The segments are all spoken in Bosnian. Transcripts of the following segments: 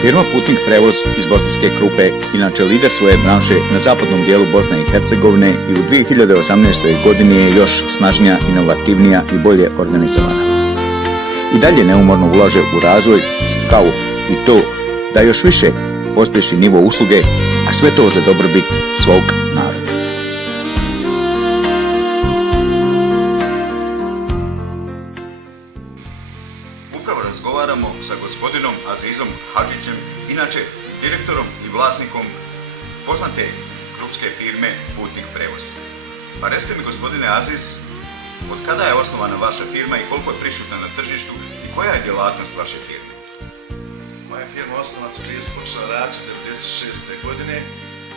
Firma Putnik prevoz iz Bosanske Krupe inače lider svoje branše na zapadnom dijelu Bosne i Hercegovine i u 2018. godini je još snažnija, inovativnija i bolje organizovana. I dalje neumorno ulaže u razvoj, kao i to da još više pospješi nivo usluge, a sve to za dobrobit svog naroda. Upravo razgovaramo sa gospodinom Azizom Hadžićem, inače direktorom i vlasnikom poznate krupske firme Putnik prevoz. Pa recite mi, gospodine Aziz, od kada je osnovana vaša firma i koliko je prisutna na tržištu i koja je djelatnost vaše firme? Moja firma je osnovana 30 počela raditi 96. godine,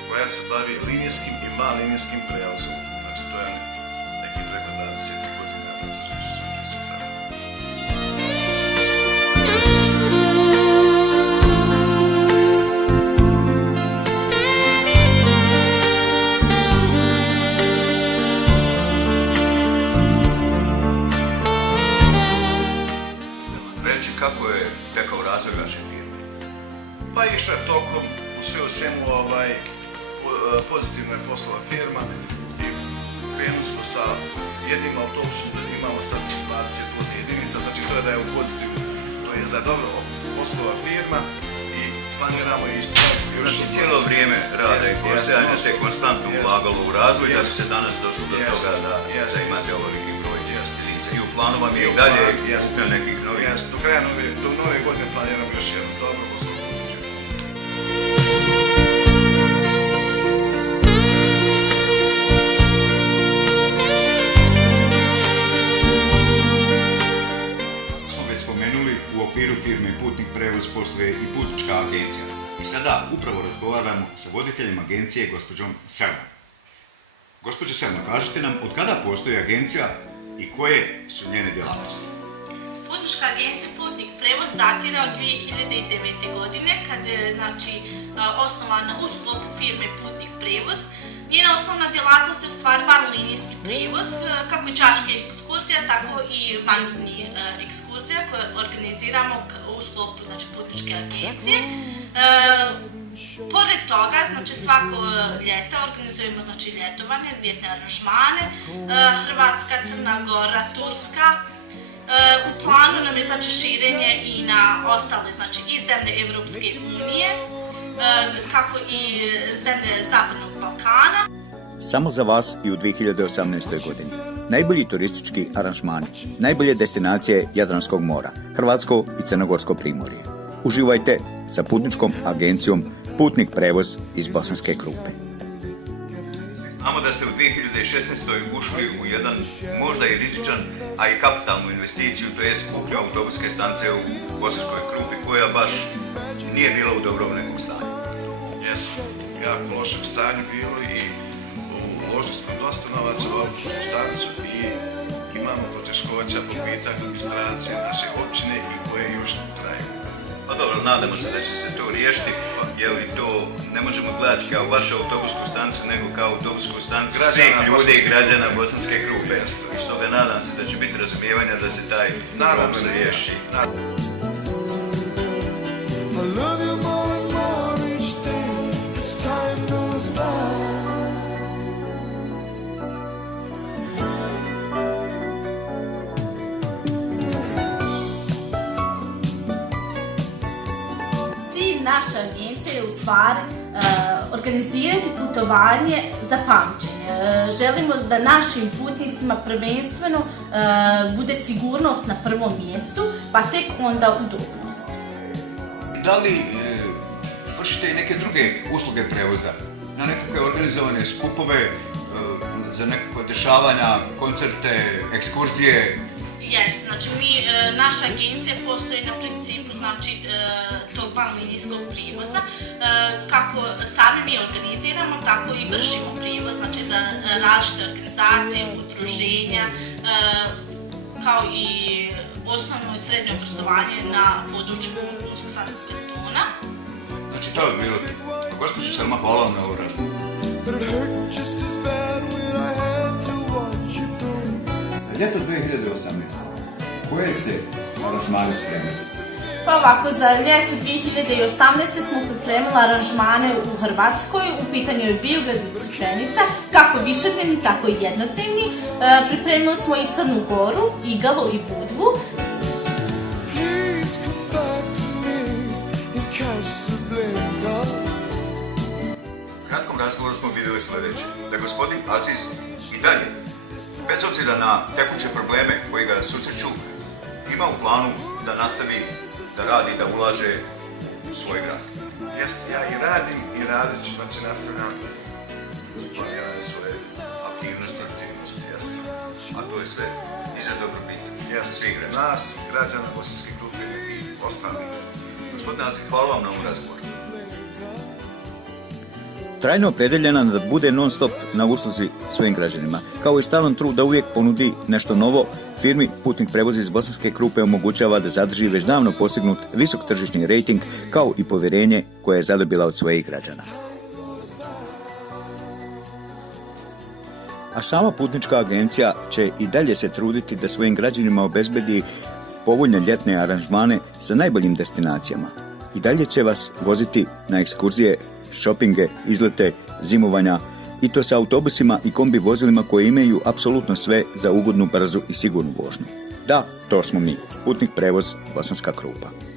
koja se bavi linijskim i malinijskim prevozom. Znači to je neki preko 20 godina na tržištu. Reći kako je tekao razvoj vaše firme? Pa išla je tokom u svemu pozitivna je poslova firma i krenuli smo sa jednim autobusom, imamo sad 20 voznih jedinica, znači to je da je u pozitivu, to je za dobro poslova firma i planiramo isto. Znači cijelo vrijeme rada i postojanja se konstantno ulagalo u razvoj da se danas došlo do toga da imate ovoliki broj jedinica. I u planu vam je i dalje kupnja nekih novih. Do nove godine planiramo još jedno dobro poslovno. U okviru firme Putnik prevoz posluje i putnička agencija. I sada upravo razgovaramo sa voditeljem agencije, gospođom Selma. Gospođo Selma, kažite nam od kada postoji agencija i koje su njene djelatnosti? Putnička agencija Putnik prevoz datira od 2009. godine kad je osnovana u sklopu firme Putnik prevoz. Njena osnovna djelatnost je u stvari vanlinijski prevoz, kako i đačke ekskurzija, tako i vanredni ekskurzija koje organiziramo u sklopu putničke agencije. Pored toga, svako ljeta organizujemo ljetovanje, ljetne aranžmane, Hrvatska, Crna Gora, Turska. U planu nam je širenje i na ostale i zemlje Evropske unije, kako i zemlje Zapadnog Balkana. Samo za vas i u 2018. godini. Najbolji turistički aranžmani, najbolje destinacije Jadranskog mora, Hrvatsko i Crnogorsko primorje. Uživajte sa putničkom agencijom Putnik prevoz iz Bosanske Krupe. Znamo da ste u 2016. ušli u jedan možda i rizičan, a i kapitalnu investiciju, to je kupnju autobuske stanice u Bosanskoj Krupi, koja baš nije bila u dobrom nekom stanju. Jesu, jako lošem stanju bilo i uložili smo dosta novaca u autobusku stanicu i imamo poteškoća po pitanju administracije naše općine i koje još traju. Pa dobro, nadamo se da će se to riješiti, jer to ne možemo gledati kao vašu autobusku stanicu, nego kao autobusku stanicu svih ljudi i građana Bosanske Krupe. I stoga nadam se da će biti razumijevanja da se taj problem riješi. Naša agencija je u stvari organizirati putovanje za pamćenje. Želimo da našim putnicima prvenstveno bude sigurnost na prvom mjestu, pa tek onda udobnost. Da li vršite i neke druge usluge prevoza? Na nekakve organizovane skupove, za nekakve dešavanja, koncerte, ekskurzije? Jest, naša agencija postoji na principu tog vanlinijskog prijevoza. Kako sami mi organiziramo, tako i vršimo prijevoz, za različite organizacije, udruženja, kao i osnovno i srednje obrazovanje na području Bosanskog kantona. Znači to je bilo. Gospođo Selma, hvala vam na ovu razliku. Za ljeto 2018. Koje ste aranžmane spremili? Pa ovako, za ljeto 2018. smo pripremili aranžmane u Hrvatskoj, u pitanju je Biograd i Crikvenica, kako višednevni, tako i jednodnevni. Pripremili smo i Crnu Goru, Igalu i Budvu. U kratkom razgovoru smo vidjeli sljedeće, da gospodin Aziz i dalje, bez obzira na tekuće probleme koji ga susreću, ima u planu da nastavi da radi, da ulaže u svoj grad. Jeste, ja i radim i radit ću, znači nastavljam planiranje svoje aktivnosti, jeste. A to je sve i za dobrobit svih građana. Nas, građana Bosanske Krupe i ostalih. Gospodin Aziz, hvala vam na ovom razgovoru. Trajno opredeljena da bude non stop na usluzi svojim građanima, kao i stalan trud da uvijek ponudi nešto novo, firmi Putnik prevoz iz Bosanske Krupe omogućava da zadrži već davno postignut visok tržišni rejting, kao i povjerenje koje je zadobila od svojih građana. A sama putnička agencija će i dalje se truditi da svojim građanima obezbedi povoljne ljetne aranžmane sa najboljim destinacijama. I dalje će vas voziti na ekskurzije, šopinge, izlete, zimovanja, i to sa autobusima i kombi vozilima koje imaju apsolutno sve za ugodnu, brzu i sigurnu vožnju. Da, to smo mi, Putnik prevoz Bosanska Krupa.